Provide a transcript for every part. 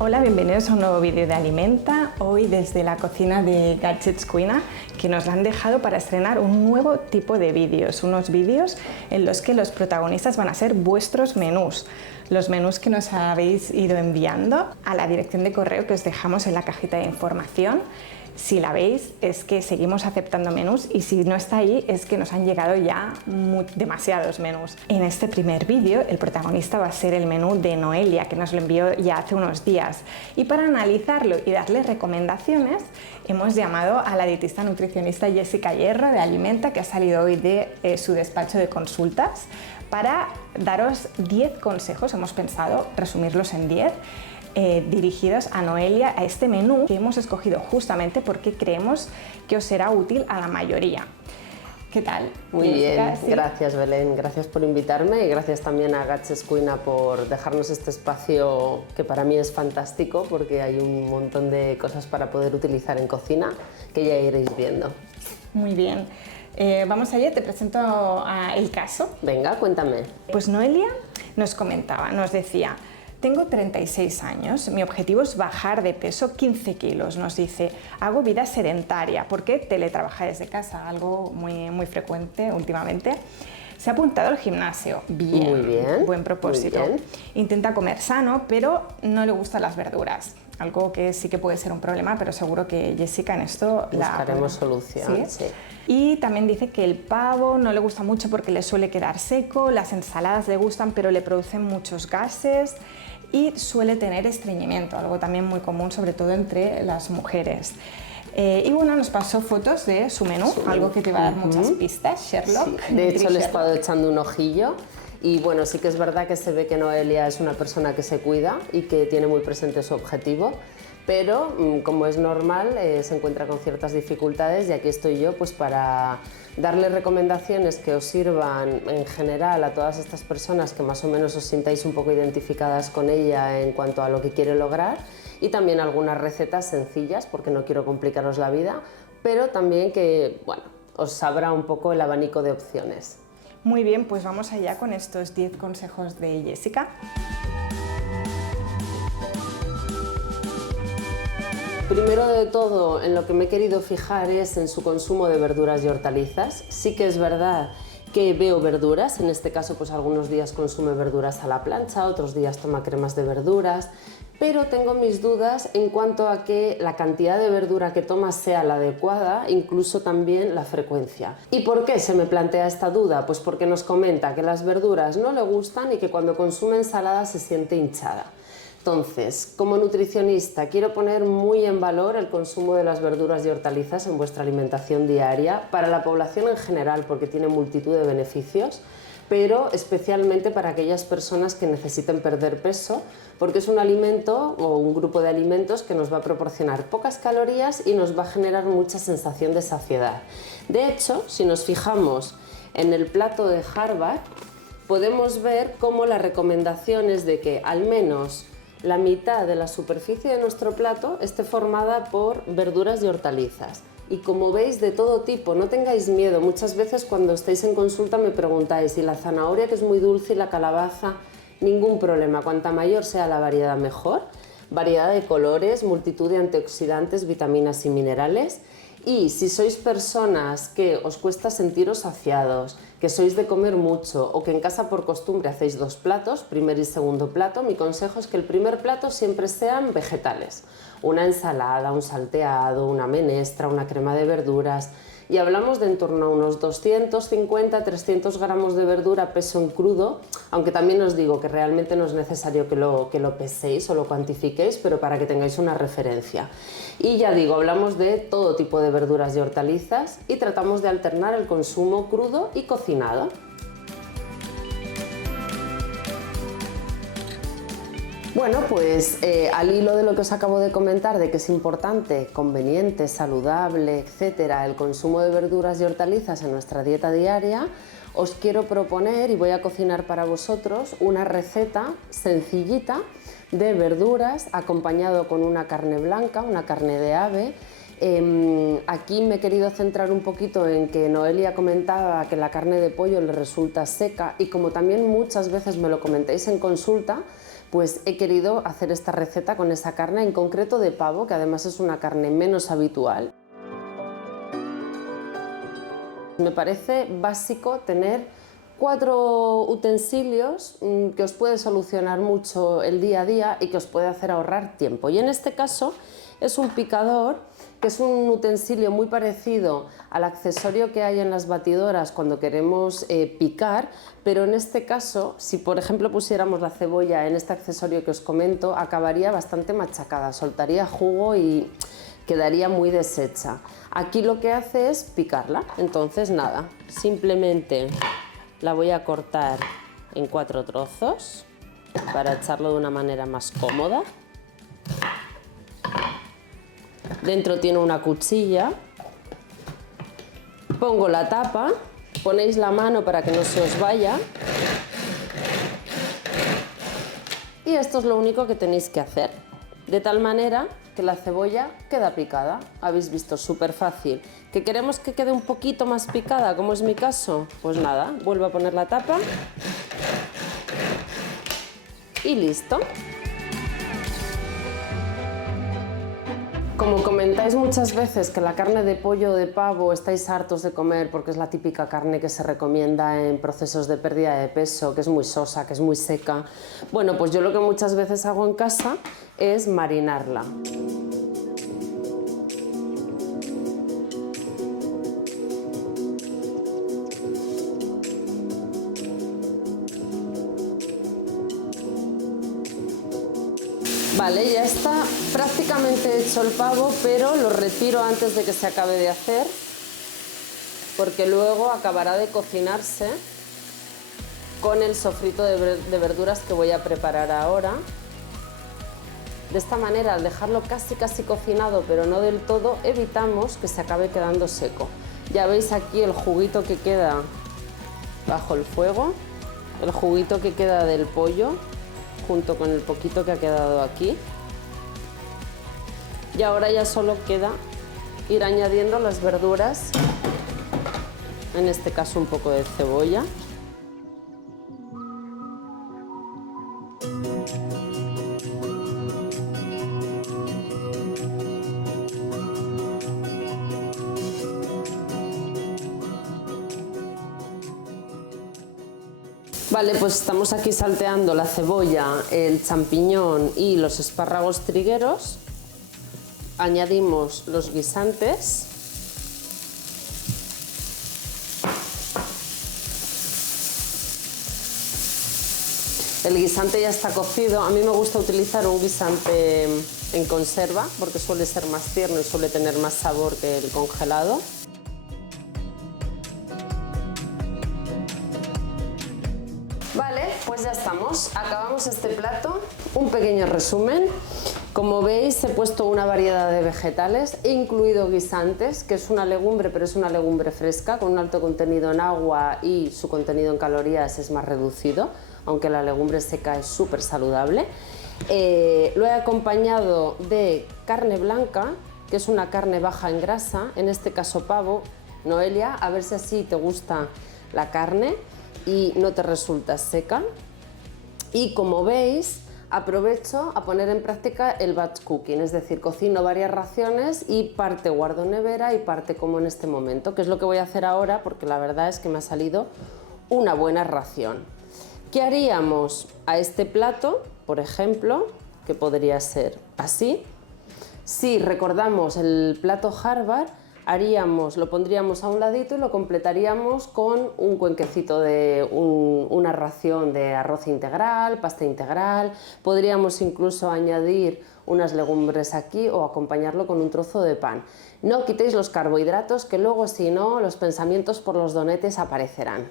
Hola, bienvenidos a un nuevo vídeo de Alimenta, hoy desde la cocina de Gadgets Cuina, que nos la han dejado para estrenar un nuevo tipo de vídeos, unos vídeos en los que los protagonistas van a ser vuestros menús, los menús que nos habéis ido enviando a la dirección de correo que os dejamos en la cajita de información. Si la veis es que seguimos aceptando menús y si no está ahí es que nos han llegado ya demasiados menús. En este primer vídeo el protagonista va a ser el menú de Noelia, que nos lo envió ya hace unos días, y para analizarlo y darle recomendaciones hemos llamado a la dietista nutricionista Jessica Hierro de Alimenta, que ha salido hoy de su despacho de consultas, para daros 10 consejos. Hemos pensado resumirlos en 10 dirigidos a Noelia, a este menú que hemos escogido justamente porque creemos que os será útil a la mayoría. ¿Qué tal? Muy bien, ¿Sí? Gracias Belén, gracias por invitarme y gracias también a Gadgets Cuina por dejarnos este espacio que para mí es fantástico porque hay un montón de cosas para poder utilizar en cocina que ya iréis viendo. Muy bien. Vamos allá, te presento el caso. Venga, cuéntame. Pues Noelia nos comentaba, nos decía: tengo 36 años, mi objetivo es bajar de peso 15 kilos, nos dice. Hago vida sedentaria porque teletrabaja desde casa, algo muy frecuente últimamente. Se ha apuntado al gimnasio, bien, muy bien, buen propósito. Muy bien. Intenta comer sano, pero no le gustan las verduras, algo que sí que puede ser un problema, pero seguro que Jessica en esto buscaremos solución. ¿Sí? Sí. Y también dice que el pavo no le gusta mucho porque le suele quedar seco, las ensaladas le gustan pero le producen muchos gases y suele tener estreñimiento, algo también muy común sobre todo entre las mujeres. Y bueno, nos pasó fotos de su menú, algo que te va a dar muchas pistas, Sherlock. Sí. De hecho le he estado echando un ojillo y bueno, sí que es verdad que se ve que Noelia es una persona que se cuida y que tiene muy presente su objetivo, pero como es normal se encuentra con ciertas dificultades y aquí estoy yo pues para darle recomendaciones que os sirvan en general a todas estas personas que más o menos os sintáis un poco identificadas con ella en cuanto a lo que quiere lograr, y también algunas recetas sencillas porque no quiero complicaros la vida, pero también que bueno, os abra un poco el abanico de opciones. Muy bien, pues vamos allá con estos 10 consejos de Jessica. Primero de todo, en lo que me he querido fijar es en su consumo de verduras y hortalizas. Sí que es verdad que veo verduras, en este caso pues algunos días consume verduras a la plancha, otros días toma cremas de verduras, pero tengo mis dudas en cuanto a que la cantidad de verdura que toma sea la adecuada, incluso también la frecuencia. ¿Y por qué se me plantea esta duda? Pues porque nos comenta que las verduras no le gustan y que cuando consume ensalada se siente hinchada. Entonces, como nutricionista, quiero poner muy en valor el consumo de las verduras y hortalizas en vuestra alimentación diaria para la población en general, porque tiene multitud de beneficios, pero especialmente para aquellas personas que necesiten perder peso, porque es un alimento o un grupo de alimentos que nos va a proporcionar pocas calorías y nos va a generar mucha sensación de saciedad. De hecho, si nos fijamos en el plato de Harvard, podemos ver cómo la recomendación es de que al menos la mitad de la superficie de nuestro plato esté formada por verduras y hortalizas. Y como veis, de todo tipo, no tengáis miedo. Muchas veces cuando estáis en consulta me preguntáis, ¿y la zanahoria, que es muy dulce, y la calabaza? Ningún problema, cuanta mayor sea la variedad mejor. Variedad de colores, multitud de antioxidantes, vitaminas y minerales. Y si sois personas que os cuesta sentiros saciados, que sois de comer mucho o que en casa por costumbre hacéis dos platos, primer y segundo plato, mi consejo es que el primer plato siempre sean vegetales. Una ensalada, un salteado, una menestra, una crema de verduras. Y hablamos de en torno a unos 250-300 gramos de verdura peso en crudo, aunque también os digo que realmente no es necesario que lo peséis o lo cuantifiquéis, pero para que tengáis una referencia. Y ya digo, hablamos de todo tipo de verduras y hortalizas y tratamos de alternar el consumo crudo y cocinado. Bueno, pues al hilo de lo que os acabo de comentar, de que es importante, conveniente, saludable, etcétera, el consumo de verduras y hortalizas en nuestra dieta diaria, os quiero proponer, y voy a cocinar para vosotros, una receta sencillita de verduras acompañado con una carne blanca, una carne de ave, Aquí me he querido centrar un poquito en que Noelia comentaba que la carne de pollo le resulta seca y como también muchas veces me lo comentáis en consulta, pues he querido hacer esta receta con esa carne, en concreto de pavo, que además es una carne menos habitual. Me parece básico tener 4 utensilios que os puede solucionar mucho el día a día y que os puede hacer ahorrar tiempo. Y en este caso es un picador, que es un utensilio muy parecido al accesorio que hay en las batidoras cuando queremos picar, pero en este caso, si por ejemplo pusiéramos la cebolla en este accesorio que os comento, acabaría bastante machacada, soltaría jugo y quedaría muy deshecha. Aquí lo que hace es picarla, entonces nada, simplemente la voy a cortar en 4 trozos para echarlo de una manera más cómoda. Dentro tiene una cuchilla, pongo la tapa, ponéis la mano para que no se os vaya y esto es lo único que tenéis que hacer, de tal manera que la cebolla queda picada. Habéis visto, súper fácil. ¿Que queremos que quede un poquito más picada, como es mi caso? Pues nada, vuelvo a poner la tapa y listo. Como comentáis muchas veces que la carne de pollo o de pavo estáis hartos de comer porque es la típica carne que se recomienda en procesos de pérdida de peso, que es muy sosa, que es muy seca, bueno, pues yo lo que muchas veces hago en casa es marinarla. Vale, ya está prácticamente hecho el pavo, pero lo retiro antes de que se acabe de hacer, porque luego acabará de cocinarse con el sofrito de verduras que voy a preparar ahora. De esta manera, al dejarlo casi cocinado, pero no del todo, evitamos que se acabe quedando seco. Ya veis aquí el juguito que queda bajo el fuego, el juguito que queda del pollo, junto con el poquito que ha quedado aquí. Y ahora ya solo queda ir añadiendo las verduras, en este caso un poco de cebolla. Vale, pues estamos aquí salteando la cebolla, el champiñón y los espárragos trigueros. Añadimos los guisantes. El guisante ya está cocido. A mí me gusta utilizar un guisante en conserva porque suele ser más tierno y suele tener más sabor que el congelado. Vale, pues ya estamos. Acabamos este plato. Un pequeño resumen. Como veis, he puesto una variedad de vegetales, he incluido guisantes, que es una legumbre, pero es una legumbre fresca, con un alto contenido en agua y su contenido en calorías es más reducido, aunque la legumbre seca es súper saludable. Lo he acompañado de carne blanca, que es una carne baja en grasa, en este caso pavo. Noelia, a ver si así te gusta la carne y no te resulta seca. Y como veis, aprovecho a poner en práctica el batch cooking, es decir, cocino varias raciones y parte guardo en nevera y parte como en este momento, que es lo que voy a hacer ahora porque la verdad es que me ha salido una buena ración. ¿Qué haríamos a este plato, por ejemplo, que podría ser así? Si recordamos el plato Harvard, lo pondríamos a un ladito y lo completaríamos con un cuenquecito de una ración de arroz integral, pasta integral. Podríamos incluso añadir unas legumbres aquí o acompañarlo con un trozo de pan. No quitéis los carbohidratos, que luego si no los pensamientos por los donetes aparecerán.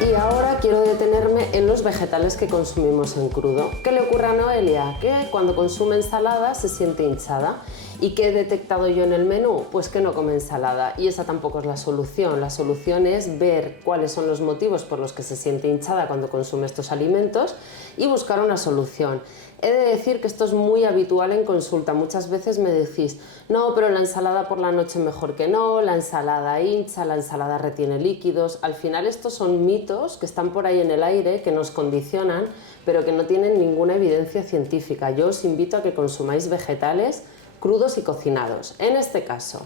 Y ahora quiero detenerme en los vegetales que consumimos en crudo. ¿Qué le ocurre a Noelia? Que cuando consume ensalada se siente hinchada. ¿Y qué he detectado yo en el menú? Pues que no come ensalada, y esa tampoco es la solución. La solución es ver cuáles son los motivos por los que se siente hinchada cuando consume estos alimentos y buscar una solución. He de decir que esto es muy habitual en consulta. Muchas veces me decís, no, pero la ensalada por la noche mejor que no, la ensalada hincha, la ensalada retiene líquidos. Al final estos son mitos que están por ahí en el aire, que nos condicionan, pero que no tienen ninguna evidencia científica. Yo os invito a que consumáis vegetales crudos y cocinados. En este caso,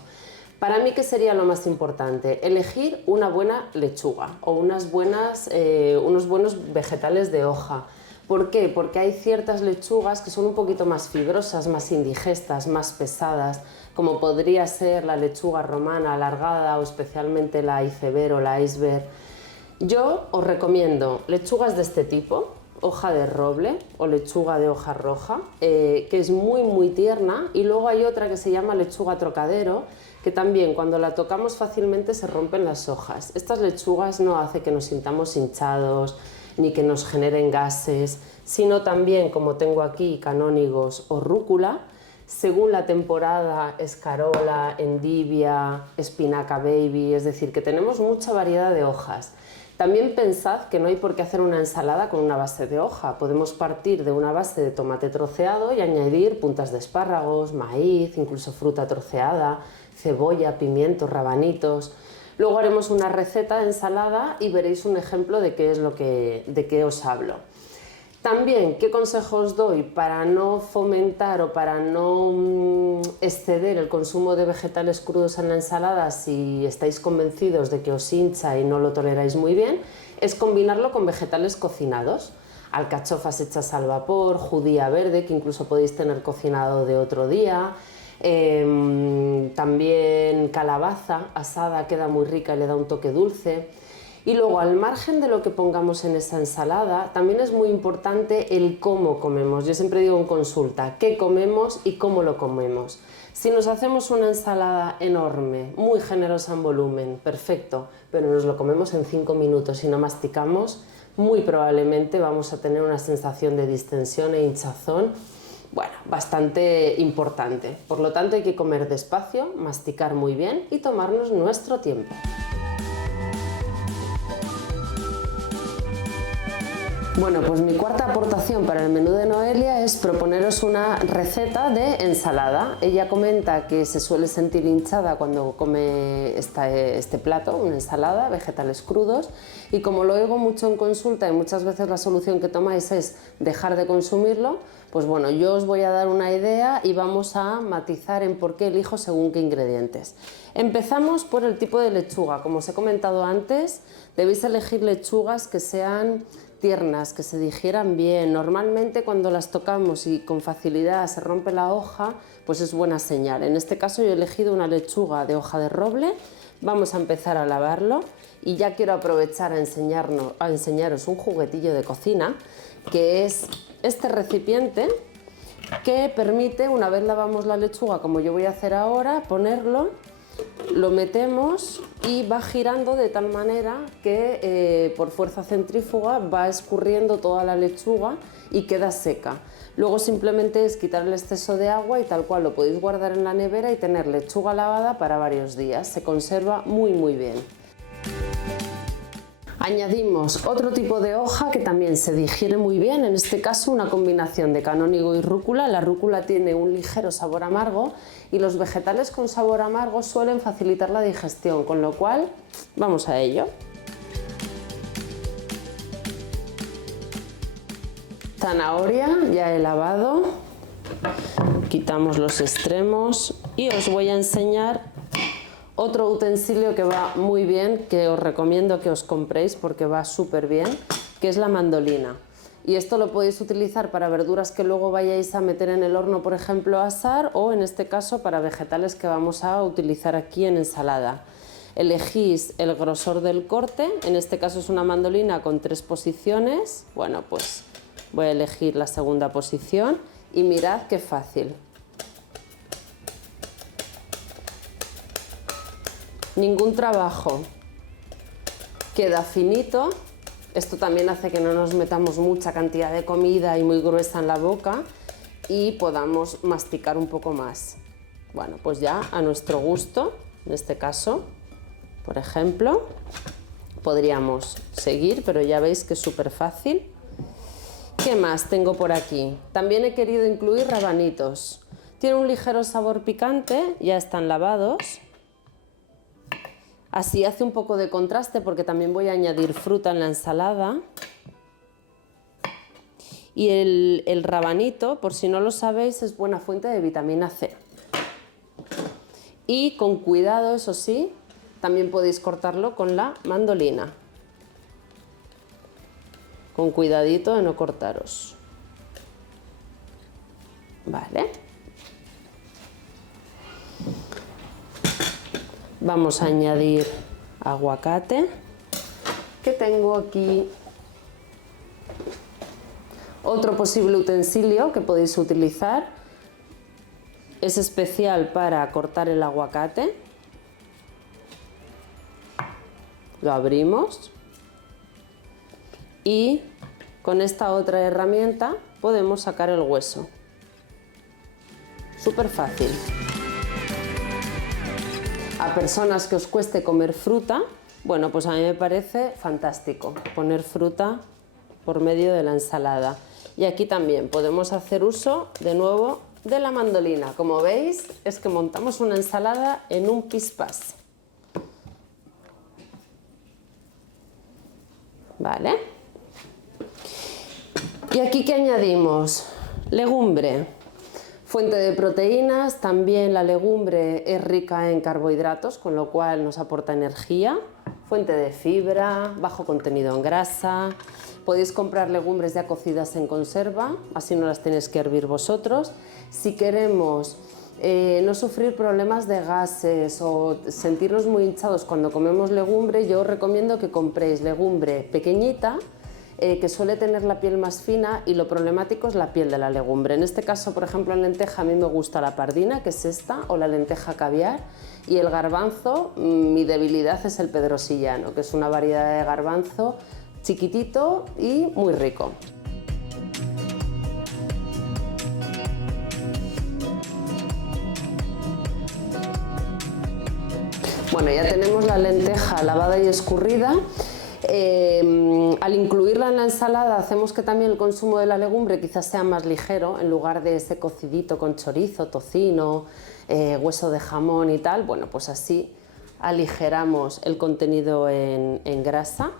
para mí, ¿qué sería lo más importante? Elegir una buena lechuga o unos buenos vegetales de hoja. ¿Por qué? Porque hay ciertas lechugas que son un poquito más fibrosas, más indigestas, más pesadas, como podría ser la lechuga romana alargada o especialmente la iceberg o la iceberg. Yo os recomiendo lechugas de este tipo, hoja de roble o lechuga de hoja roja, que es muy tierna, y luego hay otra que se llama lechuga trocadero, que también cuando la tocamos fácilmente se rompen las hojas. Estas lechugas no hacen que nos sintamos hinchados ni que nos generen gases, sino también, como tengo aquí, canónigos o rúcula, según la temporada, escarola, endivia, espinaca baby, es decir, que tenemos mucha variedad de hojas. También pensad que no hay por qué hacer una ensalada con una base de hoja. Podemos partir de una base de tomate troceado y añadir puntas de espárragos, maíz, incluso fruta troceada, cebolla, pimientos, rabanitos. Luego haremos una receta de ensalada y veréis un ejemplo de qué os hablo. También, ¿qué consejo os doy para no fomentar o para no exceder el consumo de vegetales crudos en la ensalada si estáis convencidos de que os hincha y no lo toleráis muy bien? Es combinarlo con vegetales cocinados. Alcachofas hechas al vapor, judía verde, que incluso podéis tener cocinado de otro día. También calabaza asada, queda muy rica y le da un toque dulce. Y luego, al margen de lo que pongamos en esa ensalada, también es muy importante el cómo comemos. Yo siempre digo en consulta, qué comemos y cómo lo comemos. Si nos hacemos una ensalada enorme, muy generosa en volumen, perfecto, pero nos lo comemos en 5 minutos y no masticamos, muy probablemente vamos a tener una sensación de distensión e hinchazón, bueno, bastante importante. Por lo tanto, hay que comer despacio, masticar muy bien y tomarnos nuestro tiempo. Bueno, pues mi cuarta aportación para el menú de Noelia es proponeros una receta de ensalada. Ella comenta que se suele sentir hinchada cuando come este plato, una ensalada, vegetales crudos, y como lo oigo mucho en consulta y muchas veces la solución que tomáis es dejar de consumirlo, pues bueno, yo os voy a dar una idea y vamos a matizar en por qué elijo según qué ingredientes. Empezamos por el tipo de lechuga. Como os he comentado antes, debéis elegir lechugas que sean tiernas, que se digieran bien. Normalmente cuando las tocamos y con facilidad se rompe la hoja, pues es buena señal. En este caso yo he elegido una lechuga de hoja de roble. Vamos a empezar a lavarlo y ya quiero aprovechar a enseñaros un juguetillo de cocina, que es este recipiente que permite, una vez lavamos la lechuga, como yo voy a hacer ahora, ponerlo, lo metemos y va girando de tal manera que por fuerza centrífuga va escurriendo toda la lechuga y queda seca. Luego simplemente es quitar el exceso de agua y tal cual lo podéis guardar en la nevera y tener lechuga lavada para varios días. Se conserva muy bien. Añadimos otro tipo de hoja que también se digiere muy bien, en este caso una combinación de canónigo y rúcula. La rúcula tiene un ligero sabor amargo y los vegetales con sabor amargo suelen facilitar la digestión, con lo cual vamos a ello. Zanahoria ya he lavado, quitamos los extremos y os voy a enseñar otro utensilio que va muy bien, que os recomiendo que os compréis porque va súper bien, que es la mandolina. Y esto lo podéis utilizar para verduras que luego vayáis a meter en el horno, por ejemplo, a asar, o en este caso para vegetales que vamos a utilizar aquí en ensalada. Elegís el grosor del corte, en este caso es una mandolina con 3 posiciones. Bueno, pues voy a elegir la segunda posición y mirad qué fácil. Ningún trabajo, queda finito. Esto también hace que no nos metamos mucha cantidad de comida y muy gruesa en la boca y podamos masticar un poco más. Bueno, pues ya a nuestro gusto, en este caso, por ejemplo, podríamos seguir, pero ya veis que es súper fácil. ¿Qué más tengo por aquí? También he querido incluir rabanitos. Tiene un ligero sabor picante, ya están lavados. Así hace un poco de contraste porque también voy a añadir fruta en la ensalada. Y el rabanito, por si no lo sabéis, es buena fuente de vitamina C. Y con cuidado, eso sí, también podéis cortarlo con la mandolina. Con cuidadito de no cortaros. Vale. Vamos a añadir aguacate, que tengo aquí. Otro posible utensilio que podéis utilizar es especial para cortar el aguacate. Lo abrimos y con esta otra herramienta podemos sacar el hueso. Súper fácil. A personas que os cueste comer fruta, bueno, pues a mí me parece fantástico poner fruta por medio de la ensalada. Y aquí también podemos hacer uso de nuevo de la mandolina. Como veis, es que montamos una ensalada en un pispás. ¿Vale? Y aquí, ¿qué añadimos? Legumbre. Fuente de proteínas, también la legumbre es rica en carbohidratos, con lo cual nos aporta energía. Fuente de fibra, bajo contenido en grasa. Podéis comprar legumbres ya cocidas en conserva, así no las tenéis que hervir vosotros. Si queremos no sufrir problemas de gases o sentirnos muy hinchados cuando comemos legumbre, yo os recomiendo que compréis legumbre pequeñita, que suele tener la piel más fina, y lo problemático es la piel de la legumbre. En este caso, por ejemplo, en lenteja a mí me gusta la pardina, que es esta, o la lenteja caviar, y el garbanzo, mi debilidad es el pedrosillano, que es una variedad de garbanzo chiquitito y muy rico. Bueno, ya tenemos la lenteja lavada y escurrida. Al incluirla en la ensalada hacemos que también el consumo de la legumbre quizás sea más ligero, en lugar de ese cocidito con chorizo, tocino, hueso de jamón y tal. Bueno, pues así aligeramos el contenido en grasa,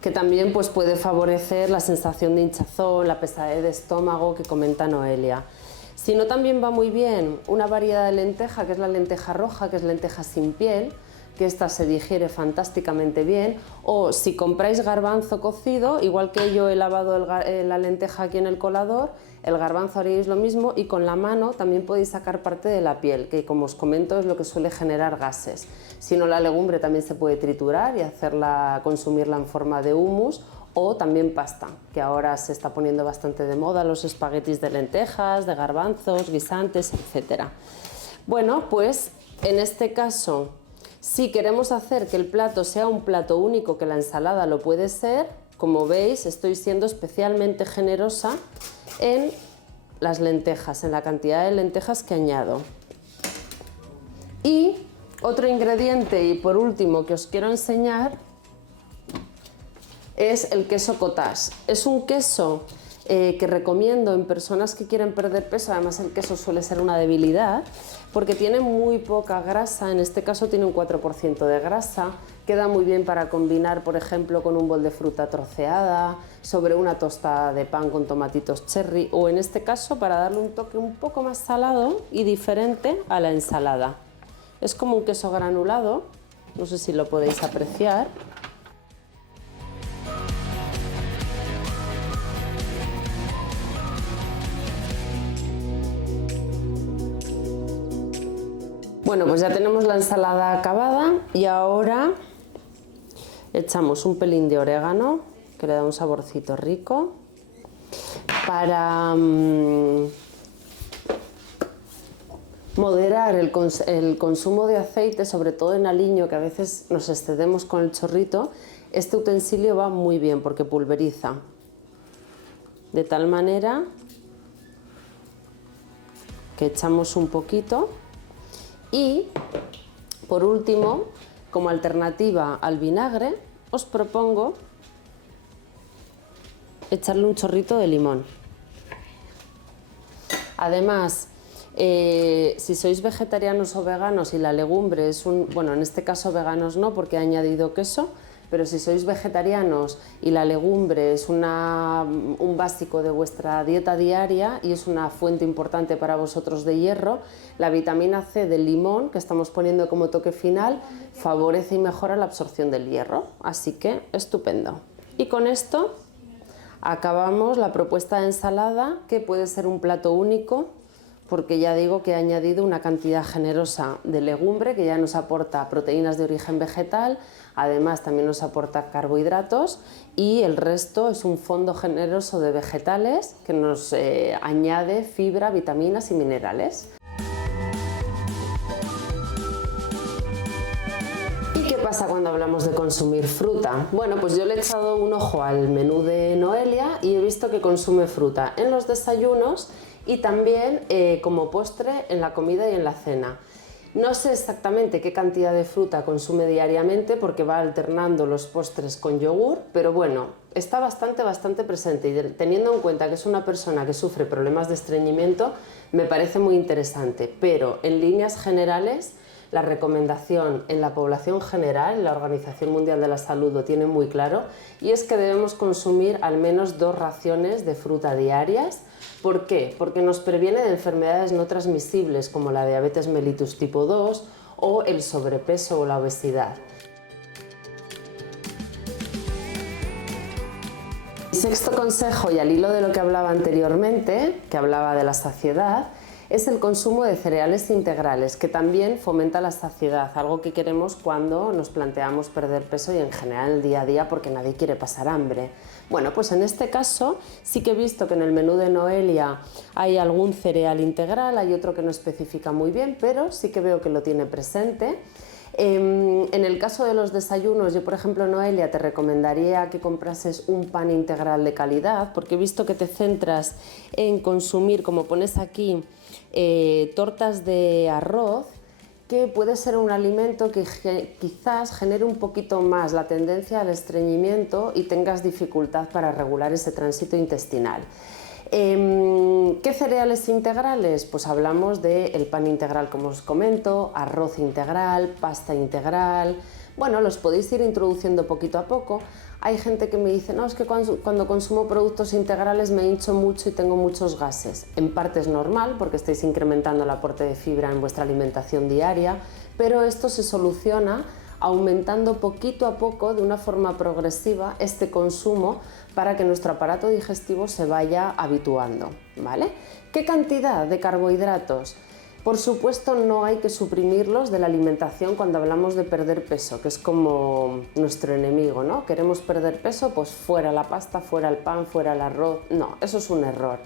que también pues puede favorecer la sensación de hinchazón, la pesadez de estómago que comenta Noelia. Si no, también va muy bien una variedad de lenteja, que es la lenteja roja, que es lenteja sin piel, que esta se digiere fantásticamente bien. O si compráis garbanzo cocido, igual que yo he lavado la lenteja aquí en el colador, el garbanzo haréis lo mismo, y con la mano también podéis sacar parte de la piel, que como os comento es lo que suele generar gases. Si no, la legumbre también se puede triturar y consumirla en forma de hummus, o también pasta, que ahora se está poniendo bastante de moda, los espaguetis de lentejas, de garbanzos, guisantes, etc. Bueno, pues en este caso, si queremos hacer que el plato sea un plato único, que la ensalada lo puede ser, como veis estoy siendo especialmente generosa en las lentejas, en la cantidad de lentejas que añado. Y otro ingrediente, y por último, que os quiero enseñar, es el queso cottage. Es un queso que recomiendo en personas que quieren perder peso. Además, el queso suele ser una debilidad porque tiene muy poca grasa, en este caso tiene un 4% de grasa. Queda muy bien para combinar, por ejemplo, con un bol de fruta troceada, sobre una tostada de pan con tomatitos cherry, o en este caso para darle un toque un poco más salado y diferente a la ensalada. Es como un queso granulado, no sé si lo podéis apreciar. Bueno, pues ya tenemos la ensalada acabada y ahora echamos un pelín de orégano, que le da un saborcito rico, para moderar el consumo de aceite, sobre todo en aliño, que a veces nos excedemos con el chorrito. Este utensilio va muy bien porque pulveriza, de tal manera que echamos un poquito. Y, por último, como alternativa al vinagre, os propongo echarle un chorrito de limón. Además, si sois vegetarianos o veganos y la legumbre es bueno, en este caso veganos no porque he añadido queso, pero si sois vegetarianos y la legumbre es un básico de vuestra dieta diaria y es una fuente importante para vosotros de hierro, la vitamina C del limón, que estamos poniendo como toque final, favorece y mejora la absorción del hierro, así que estupendo. Y con esto acabamos la propuesta de ensalada, que puede ser un plato único, porque ya digo que he añadido una cantidad generosa de legumbre que ya nos aporta proteínas de origen vegetal, además también nos aporta carbohidratos y el resto es un fondo generoso de vegetales que nos añade fibra, vitaminas y minerales. ¿Y qué pasa cuando hablamos de consumir fruta? Bueno, pues yo le he echado un ojo al menú de Noelia y he visto que consume fruta en los desayunos y también como postre en la comida y en la cena. No sé exactamente qué cantidad de fruta consume diariamente porque va alternando los postres con yogur, pero bueno, está bastante presente y teniendo en cuenta que es una persona que sufre problemas de estreñimiento, me parece muy interesante, pero en líneas generales la recomendación en la población general, la Organización Mundial de la Salud lo tiene muy claro, y es que debemos consumir al menos 2 raciones de fruta diarias. ¿Por qué? Porque nos previene de enfermedades no transmisibles como la diabetes mellitus tipo 2 o el sobrepeso o la obesidad. Mi sexto consejo, y al hilo de lo que hablaba anteriormente, que hablaba de la saciedad, es el consumo de cereales integrales, que también fomenta la saciedad, algo que queremos cuando nos planteamos perder peso y en general el día a día porque nadie quiere pasar hambre. Bueno, pues en este caso sí que he visto que en el menú de Noelia hay algún cereal integral, hay otro que no especifica muy bien, pero sí que veo que lo tiene presente. En el caso de los desayunos, yo por ejemplo, Noelia, te recomendaría que comprases un pan integral de calidad, porque he visto que te centras en consumir, como pones aquí, tortas de arroz, que puede ser un alimento que quizás genere un poquito más la tendencia al estreñimiento y tengas dificultad para regular ese tránsito intestinal. ¿Qué cereales integrales? Pues hablamos del pan integral, como os comento, arroz integral, pasta integral. Bueno, los podéis ir introduciendo poquito a poco. Hay gente que me dice, no, es que cuando consumo productos integrales me hincho mucho y tengo muchos gases. En parte es normal porque estáis incrementando el aporte de fibra en vuestra alimentación diaria, pero esto se soluciona aumentando poquito a poco, de una forma progresiva, este consumo para que nuestro aparato digestivo se vaya habituando, ¿vale? ¿Qué cantidad de carbohidratos? Por supuesto, no hay que suprimirlos de la alimentación cuando hablamos de perder peso, que es como nuestro enemigo, ¿no? Queremos perder peso, pues fuera la pasta, fuera el pan, fuera el arroz. No, eso es un error.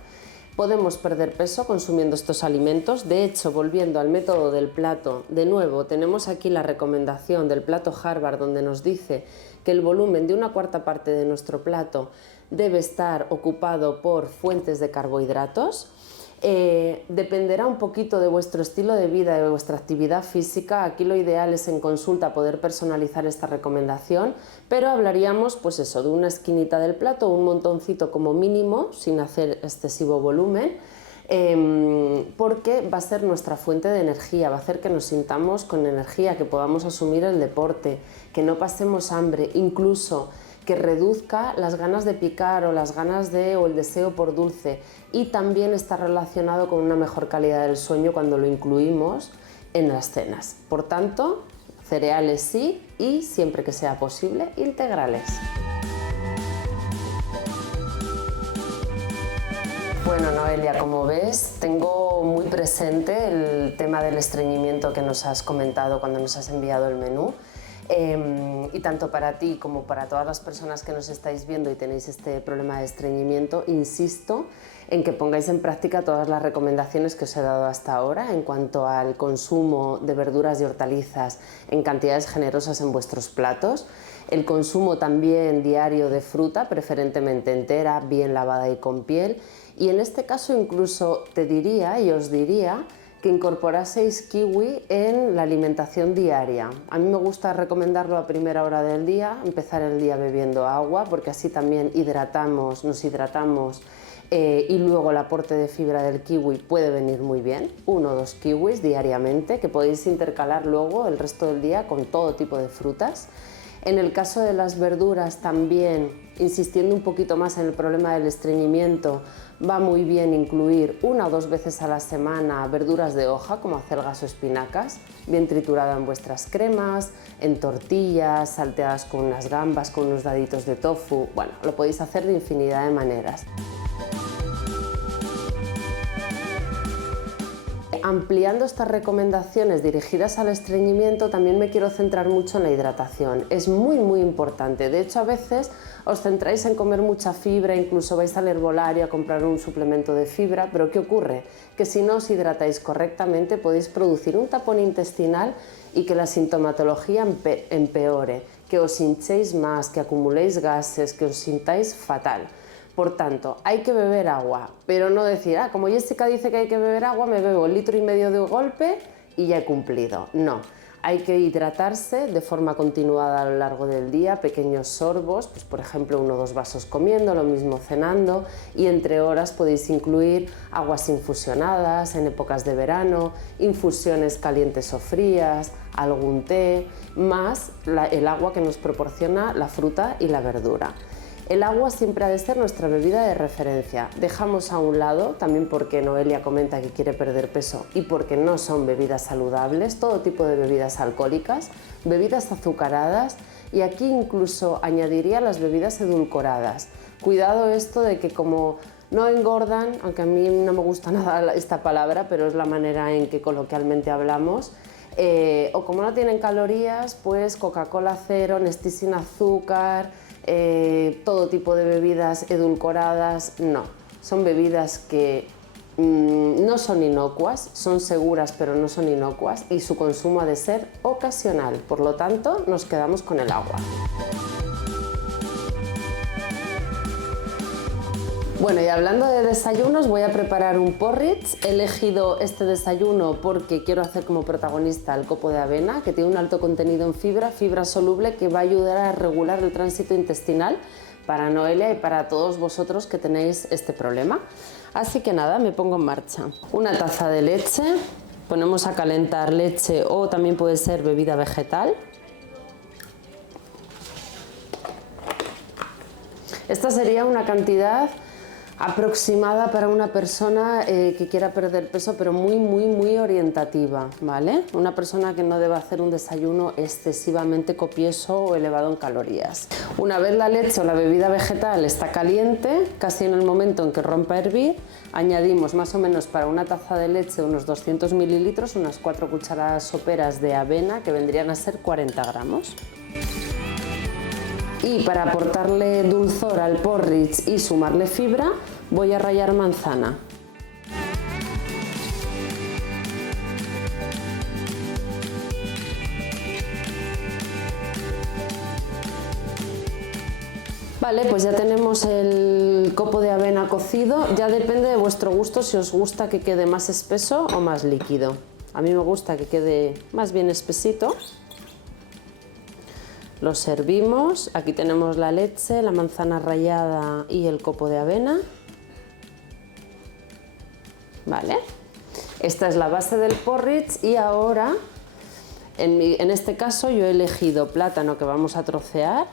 Podemos perder peso consumiendo estos alimentos. De hecho, volviendo al método del plato, de nuevo tenemos aquí la recomendación del plato Harvard, donde nos dice que el volumen de 1/4 parte de nuestro plato debe estar ocupado por fuentes de carbohidratos. Dependerá un poquito de vuestro estilo de vida y de vuestra actividad física. Aquí lo ideal es en consulta poder personalizar esta recomendación, pero hablaríamos pues eso, de una esquinita del plato, un montoncito como mínimo, sin hacer excesivo volumen, porque va a ser nuestra fuente de energía, va a hacer que nos sintamos con energía, que podamos asumir el deporte, que no pasemos hambre, incluso que reduzca las ganas de picar o las ganas o el deseo por dulce, y también está relacionado con una mejor calidad del sueño cuando lo incluimos en las cenas. Por tanto, cereales sí, y siempre que sea posible, integrales. Bueno, Noelia, como ves, tengo muy presente el tema del estreñimiento que nos has comentado cuando nos has enviado el menú. Y tanto para ti como para todas las personas que nos estáis viendo y tenéis este problema de estreñimiento, insisto en que pongáis en práctica todas las recomendaciones que os he dado hasta ahora en cuanto al consumo de verduras y hortalizas en cantidades generosas en vuestros platos, el consumo también diario de fruta, preferentemente entera, bien lavada y con piel, y en este caso incluso te diría y os diría que que incorporaseis kiwi en la alimentación diaria. A mí me gusta recomendarlo a primera hora del día, empezar el día bebiendo agua, porque así también nos hidratamos y luego el aporte de fibra del kiwi puede venir muy bien, 1 o 2 kiwis diariamente, que podéis intercalar luego el resto del día con todo tipo de frutas. En el caso de las verduras también, insistiendo un poquito más en el problema del estreñimiento, va muy bien incluir 1 o 2 veces a la semana verduras de hoja como acelgas o espinacas, bien triturada en vuestras cremas, en tortillas, salteadas con unas gambas, con unos daditos de tofu. Bueno, lo podéis hacer de infinidad de maneras. Ampliando estas recomendaciones dirigidas al estreñimiento, también me quiero centrar mucho en la hidratación. Es muy importante. De hecho, a veces os centráis en comer mucha fibra, incluso vais al herbolario a comprar un suplemento de fibra, pero ¿qué ocurre? Que si no os hidratáis correctamente podéis producir un tapón intestinal y que la sintomatología empeore, que os hinchéis más, que acumuléis gases, que os sintáis fatal. Por tanto, hay que beber agua, pero no decir, como Jessica dice que hay que beber agua, me bebo 1,5 litros de golpe y ya he cumplido. No, hay que hidratarse de forma continuada a lo largo del día, pequeños sorbos, pues por ejemplo 1 o 2 vasos comiendo, lo mismo cenando, y entre horas podéis incluir aguas infusionadas en épocas de verano, infusiones calientes o frías, algún té, más el agua que nos proporciona la fruta y la verdura. El agua siempre ha de ser nuestra bebida de referencia. Dejamos a un lado, también porque Noelia comenta que quiere perder peso y porque no son bebidas saludables, todo tipo de bebidas alcohólicas, bebidas azucaradas y aquí incluso añadiría las bebidas edulcoradas. Cuidado esto de que como no engordan, aunque a mí no me gusta nada esta palabra, pero es la manera en que coloquialmente hablamos, o como no tienen calorías, pues Coca-Cola cero, Nestí sin azúcar, todo tipo de bebidas edulcoradas, no. Son bebidas que no son inocuas, son seguras pero no son inocuas y su consumo ha de ser ocasional, por lo tanto nos quedamos con el agua. Bueno, y hablando de desayunos, voy a preparar un porridge. He elegido este desayuno porque quiero hacer como protagonista el copo de avena, que tiene un alto contenido en fibra soluble que va a ayudar a regular el tránsito intestinal para Noelia y para todos vosotros que tenéis este problema. Así que nada, me pongo en marcha. Una taza de leche, ponemos a calentar leche o también puede ser bebida vegetal. Esta sería una cantidad aproximada para una persona que quiera perder peso, pero muy orientativa, ¿vale? Una persona que no deba hacer un desayuno excesivamente copioso o elevado en calorías. Una vez la leche o la bebida vegetal está caliente, casi en el momento en que rompa a hervir, añadimos más o menos para una taza de leche unos 200 mililitros, unas 4 cucharadas soperas de avena, que vendrían a ser 40 gramos. Y para aportarle dulzor al porridge y sumarle fibra, voy a rallar manzana. Vale, pues ya tenemos el copo de avena cocido. Ya depende de vuestro gusto si os gusta que quede más espeso o más líquido. A mí me gusta que quede más bien espesito. Lo servimos, aquí tenemos la leche, la manzana rallada y el copo de avena. Vale, esta es la base del porridge y ahora, en este caso yo he elegido plátano que vamos a trocear,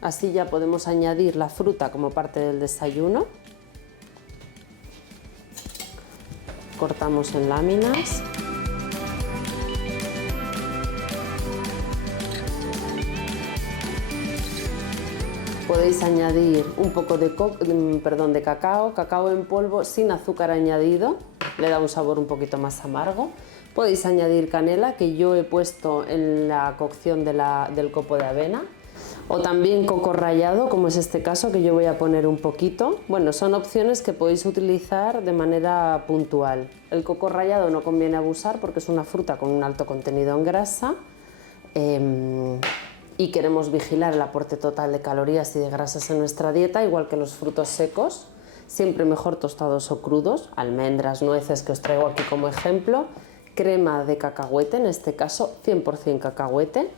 así ya podemos añadir la fruta como parte del desayuno. Cortamos en láminas. Podéis añadir un poco de cacao en polvo sin azúcar añadido, le da un sabor un poquito más amargo. Podéis añadir canela, que yo he puesto en la cocción del copo de avena, o también coco rallado, como es este caso, que yo voy a poner un poquito. Bueno, son opciones que podéis utilizar de manera puntual. El coco rallado no conviene abusar porque es una fruta con un alto contenido en grasa. Y queremos vigilar el aporte total de calorías y de grasas en nuestra dieta, igual que los frutos secos, siempre mejor tostados o crudos, almendras, nueces que os traigo aquí como ejemplo, crema de cacahuete, en este caso 100% cacahuete,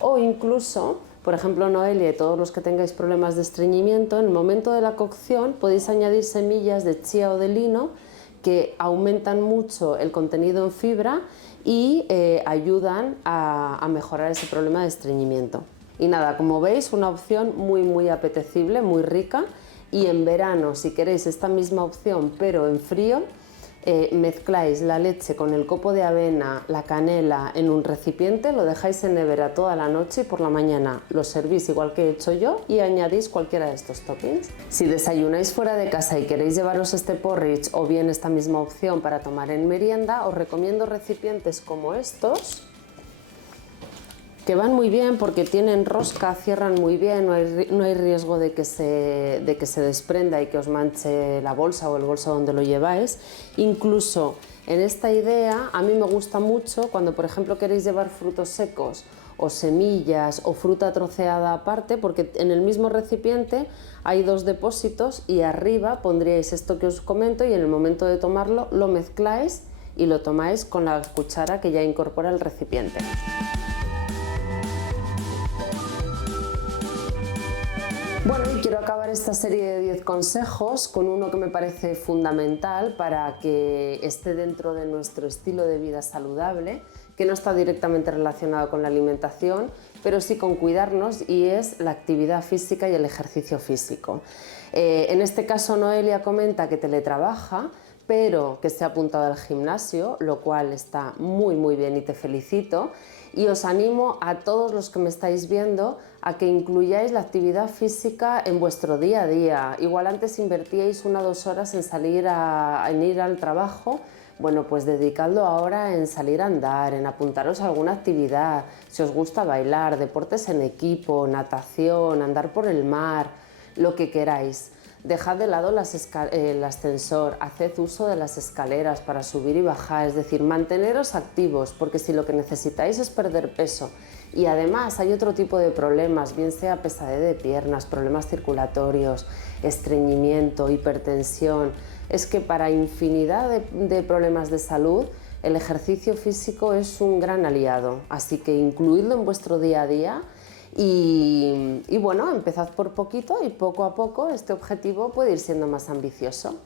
o incluso, por ejemplo, Noelia y todos los que tengáis problemas de estreñimiento, en el momento de la cocción podéis añadir semillas de chía o de lino que aumentan mucho el contenido en fibra y ayudan a mejorar ese problema de estreñimiento. Y nada, como veis, una opción muy apetecible, muy rica, y en verano, si queréis esta misma opción pero en frío, mezcláis la leche con el copo de avena, la canela en un recipiente, lo dejáis en nevera toda la noche y por la mañana lo servís igual que he hecho yo y añadís cualquiera de estos toppings. Si desayunáis fuera de casa y queréis llevaros este porridge o bien esta misma opción para tomar en merienda, os recomiendo recipientes como estos, que van muy bien porque tienen rosca, cierran muy bien, no hay riesgo de que se desprenda y que os manche la bolsa o el bolso donde lo lleváis. Incluso en esta idea a mí me gusta mucho cuando por ejemplo queréis llevar frutos secos o semillas o fruta troceada aparte, porque en el mismo recipiente hay dos depósitos y arriba pondríais esto que os comento y en el momento de tomarlo lo mezcláis y lo tomáis con la cuchara que ya incorpora el recipiente. Bueno, y quiero acabar esta serie de 10 consejos con uno que me parece fundamental para que esté dentro de nuestro estilo de vida saludable, que no está directamente relacionado con la alimentación, pero sí con cuidarnos, y es la actividad física y el ejercicio físico. En este caso Noelia comenta que teletrabaja, pero que se ha apuntado al gimnasio, lo cual está muy bien y te felicito. Y os animo a todos los que me estáis viendo a que incluyáis la actividad física en vuestro día a día. Igual antes invertíais 1 o 2 horas en ir al trabajo, bueno, pues dedicadlo ahora en salir a andar, en apuntaros a alguna actividad, si os gusta bailar, deportes en equipo, natación, andar por el mar, lo que queráis. Dejad de lado el ascensor, haced uso de las escaleras para subir y bajar, es decir, manteneros activos, porque si lo que necesitáis es perder peso y además hay otro tipo de problemas, bien sea pesadez de piernas, problemas circulatorios, estreñimiento, hipertensión, es que para infinidad de problemas de salud el ejercicio físico es un gran aliado, así que incluidlo en vuestro día a día. Y bueno, empezad por poquito y poco a poco este objetivo puede ir siendo más ambicioso.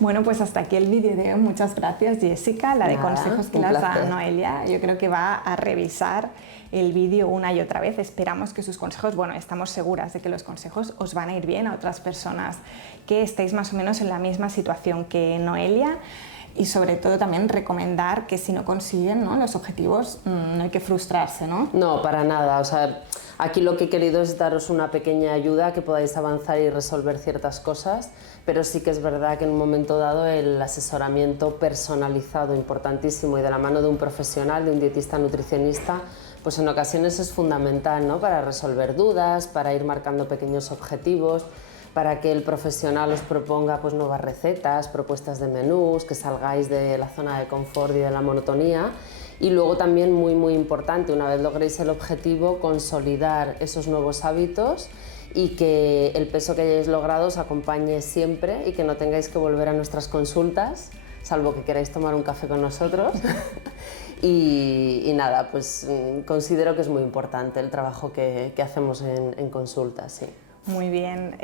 Bueno, pues hasta aquí el vídeo de hoy. Muchas gracias, Jessica, la de consejos que nos da Noelia. Yo creo que va a revisar el vídeo una y otra vez. Esperamos que sus consejos, bueno, estamos seguras de que los consejos os van a ir bien a otras personas que estéis más o menos en la misma situación que Noelia. Y sobre todo también recomendar que si no consiguen, ¿no?, los objetivos, no hay que frustrarse, ¿no? No, para nada. O sea, aquí lo que he querido es daros una pequeña ayuda, que podáis avanzar y resolver ciertas cosas, pero sí que es verdad que en un momento dado el asesoramiento personalizado, importantísimo, y de la mano de un profesional, de un dietista nutricionista, pues en ocasiones es fundamental, ¿no?, para resolver dudas, para ir marcando pequeños objetivos, para que el profesional os proponga pues nuevas recetas, propuestas de menús, que salgáis de la zona de confort y de la monotonía. Y luego también muy importante, una vez logréis el objetivo, consolidar esos nuevos hábitos y que el peso que hayáis logrado os acompañe siempre y que no tengáis que volver a nuestras consultas, salvo que queráis tomar un café con nosotros. Y nada, pues considero que es muy importante el trabajo que hacemos en consultas, sí. Muy bien,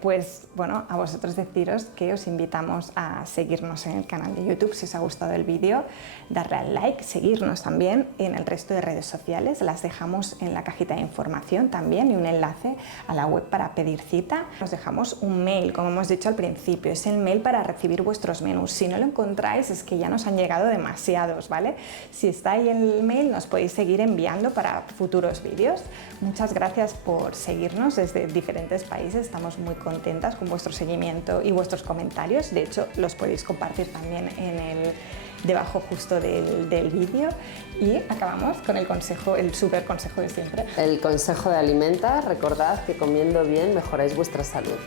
pues bueno, a vosotros deciros que os invitamos a seguirnos en el canal de YouTube si os ha gustado el vídeo, darle al like, seguirnos también en el resto de redes sociales, las dejamos en la cajita de información también y un enlace a la web para pedir cita. Os dejamos un mail, como hemos dicho al principio, es el mail para recibir vuestros menús. Si no lo encontráis es que ya nos han llegado demasiados, ¿vale? Si está ahí el mail nos podéis seguir enviando para futuros vídeos. Muchas gracias por seguirnos desde diferentes países, estamos muy contentas con vuestro seguimiento y vuestros comentarios. De hecho, los podéis compartir también debajo justo del vídeo. Y acabamos con el consejo, el súper consejo de siempre. El consejo de Alimenta. Recordad que comiendo bien mejoráis vuestra salud.